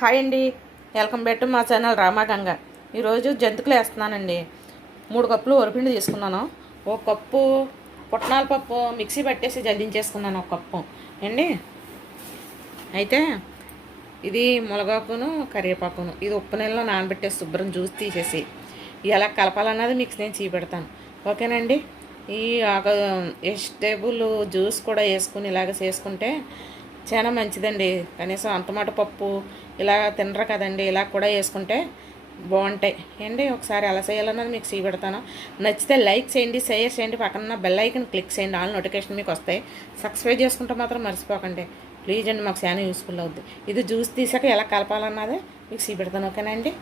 Hi అండి, welcome back to మా channel Ramaganga. ఈరోజు జంతికలు వేస్తున్నానండి. 3 కప్పులు వరిపిండి తీసుకున్నాను. 1 కప్పు పుట్నాల పప్పు మిక్సీ పట్టేసి జల్లించేసుకున్నాను. 1 కప్పు అండి. అయితే ఇది మునగాకును కరివేపాకును ఇది ఉప్పు నీళ్ళలో నానబెట్టేసి శుభ్రం జ్యూస్ తీసేసి ఎలా కలపాలన్నది మీకు నేను చూపెడతాను. ఓకేనండి. ఈ వెజిటేబుల్ జ్యూస్ కూడా వేసుకుని ఇలాగ చేసుకుంటే చాలా మంచిదండి. కనీసం అంతమాట పప్పు ఇలా తినరు కదండి, ఇలా కూడా వేసుకుంటే బాగుంటాయి అండి. ఒకసారి ఎలా చేయాలన్నది మీకు చూపెడతాను. నచ్చితే లైక్ చేయండి, షేర్ చేయండి, పక్కన బెల్ ఐకన్ క్లిక్ చేయండి, ఆల్ నోటిఫికేషన్ మీకు వస్తాయి. సబ్స్క్రైబ్ చేసుకుంటే మాత్రం మర్చిపోకండి ప్లీజ్ అండి, మాకు చాలా యూస్ఫుల్ అవుద్ది. ఇది జ్యూస్ తీసాక ఎలా కలపాలన్నది మీకు చూపెడతాను. ఓకేనండి.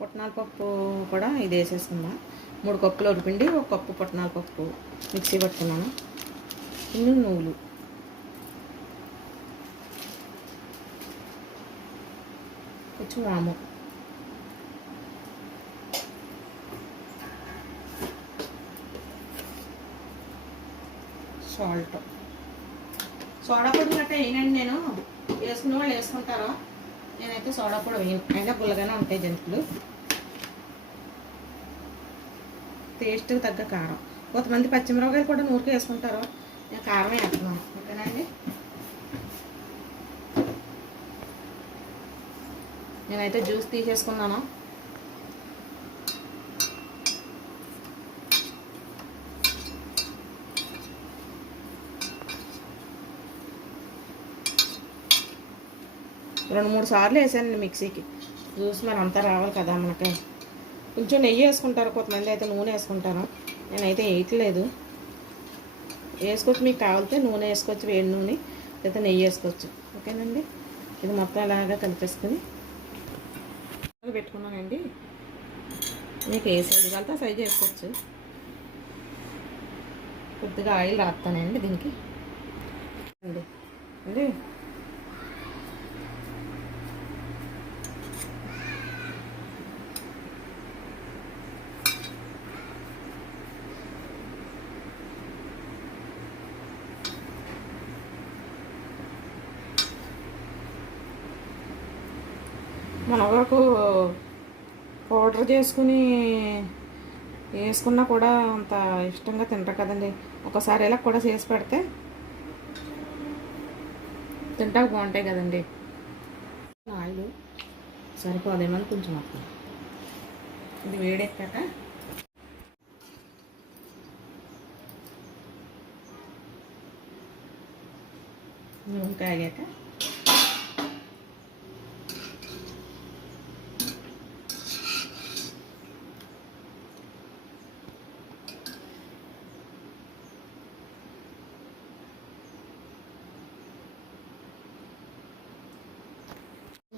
పుట్నాల పప్పు కూడా ఇది వేసేసుకుందాం. 3 కప్పులు వరిపిండి, 1 కప్పు పుట్నాల పప్పు మిక్సీ పట్టుకున్నాను. ఇన్ని నువ్వులు, కొంచెం వాము, సాల్ట్, సోడా పొడి గట్రా వేయనండి. నేను వేసుకునే వాళ్ళు వేసుకుంటారో, నేనైతే సోడా పొడి వేయను. అయినా పుల్లగానే ఉంటాయి జంతువులు. టేస్ట్కి తగ్గ కారం, కొంతమంది పచ్చిమిరపకాయలు కూడా నూరుకు వేసుకుంటారు. నేను కారం వేస్తున్నాను. ఓకేనండి. నేనైతే జ్యూస్ తీసేసుకున్నాను. రెండు మూడు సార్లు వేసానండి మిక్సీకి. జ్యూస్ మరి అంతా రావాలి కదా మనకి. కొంచెం నెయ్యి వేసుకుంటారు, కొంతమంది అయితే నూనె వేసుకుంటారు. నేనైతే వేయట్లేదు. వేసుకోవచ్చు, మీకు కావాలితే నూనె వేసుకోవచ్చు, వేడి నూనె, లేదా నెయ్యి వేసుకోవచ్చు. ఓకేనండి. ఇది మొత్తం అలాగా కలిపేసుకుని పెట్టుకున్నానండి. మీకు ఏ సైజు కలితే సైజు వేసుకోవచ్చు. కొద్దిగా ఆయిల్ రాస్తానండి దీనికి అండి. మునగాకు పౌడర్ చేసుకుని వేసుకున్నా కూడా అంత ఇష్టంగా తింటారు కదండి. ఒకసారి ఇలా కూడా చేసి పెడితే తింటాక బాగుంటాయి కదండి. ఆయిల్ సరిపోదేమని కొంచెం వస్తుంది. ఇది వేడెక్కాక నూనె కాగాక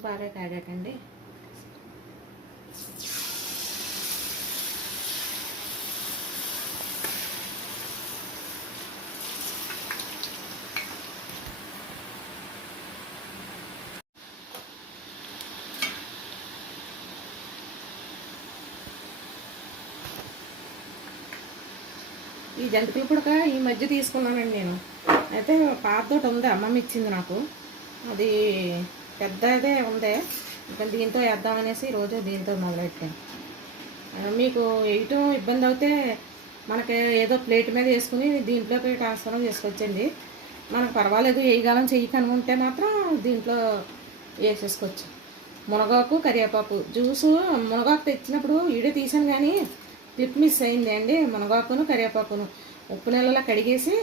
బాగా కాగాకండి ఈ జంతికలు పుడక ఈ మధ్య తీసుకున్నానండి నేను. అయితే పాతతోటి ఉంది, అమ్మమ్మ ఇచ్చింది నాకు. అది పెద్దదే ఉంది. ఇంకా దీంతో వేద్దామనేసి రోజు దీంతో మొదలెట్టాను. మీకు వేయటం ఇబ్బంది అవుతే మనకి ఏదో ప్లేట్ మీద వేసుకుని దీంట్లోకి ట్రాన్స్ఫర్ చేసుకోవచ్చండి. మనకు పర్వాలేదు, వేయగలం చెయ్యకనుకుంటే మాత్రం దీంట్లో వేసేసుకోవచ్చు. మునగాకు కరివేపాకు జ్యూసు మునగాకు తెచ్చినప్పుడు వీడియో తీసాను కానీ క్లిప్ మిస్ అయింది అండి. మునగాకును కరివేపాకును ఉప్పు నీళ్ళలో కడిగేసి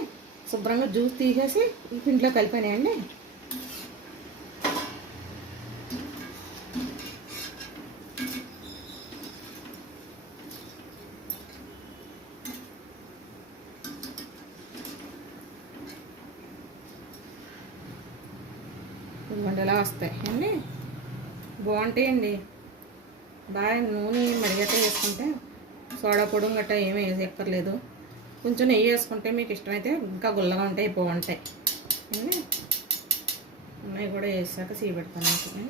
శుభ్రంగా జ్యూస్ తీసేసి ఈ పిండిలో కలిపానండి. ఇలా వస్తాయి అండి, బాగుంటాయండి. బాగా నూనె మరిగట్ట వేసుకుంటే సోడా పొడి గట్రా ఏమీ వేసేక్కర్లేదు. కొంచెం నెయ్యి వేసుకుంటే మీకు ఇష్టమైతే ఇంకా గుల్లగా ఉంటాయి, బాగుంటాయి అండి. ఉన్నాయి కూడా వేసాక సీపెడతాను అండి.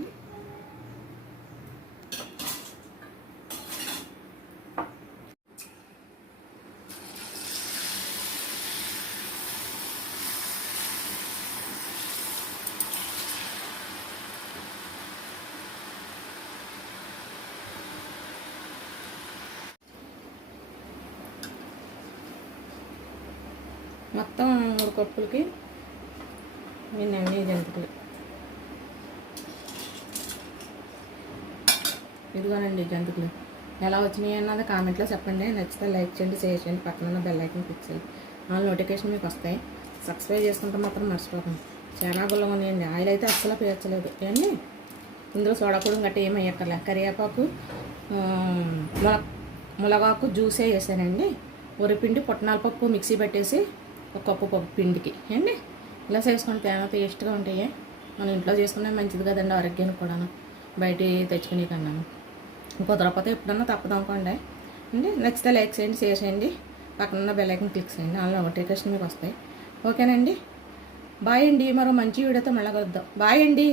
మొత్తం 3 కప్పులకి అన్నీ జంతికలు. ఇదిగోనండి జంతికలు. ఎలా వచ్చినాయి అన్నది కామెంట్లో చెప్పండి. నచ్చితే లైక్ చేయండి, షేర్ చేయండి, పక్కన ఉన్న బెల్ ఐకాన్ క్లిక్ చేయండి. నోటిఫికేషన్ మీకు వస్తాయి. సబ్స్క్రైబ్ చేసుకుంటే మాత్రం మర్చిపోకండి. చాలా గుల్లగా ఉన్నాయండి. ఆయిల్ అయితే అస్సలు పీల్చలేదు. ఇవన్నీ ఇందులో సోడా పొడి గట్టి ఏమి వేయక్కర్లే. కరివేపాకు, మునగాకు జ్యూసే వేసానండి. వరిపిండి, పుట్నాల పప్పు మిక్సీ పెట్టేసి ఒక కప్పు పప్పు పిండికి అండి ఇలా చేసుకుంటే తేడా టేస్ట్గా ఉంటాయి. మనం ఇంట్లో చేసుకునే మంచిది కదండి ఆరోగ్యానికి కూడాను, బయట తెచ్చుకునే కన్నాను. కుదరకపోతే ఎప్పుడన్నా తప్పదు అనుకోండి అండి. నచ్చితే లైక్ చేయండి, షేర్ చేయండి, పక్కన బెల్ ఐకాన్ క్లిక్ చేయండి. అలా నోటిఫికేషన్ మీకు వస్తాయి. ఓకేనండి. బాయ్ అండి. మరో మంచి వీడియోతో మళ్ళీ కలుద్దాం. బాయ్ అండి.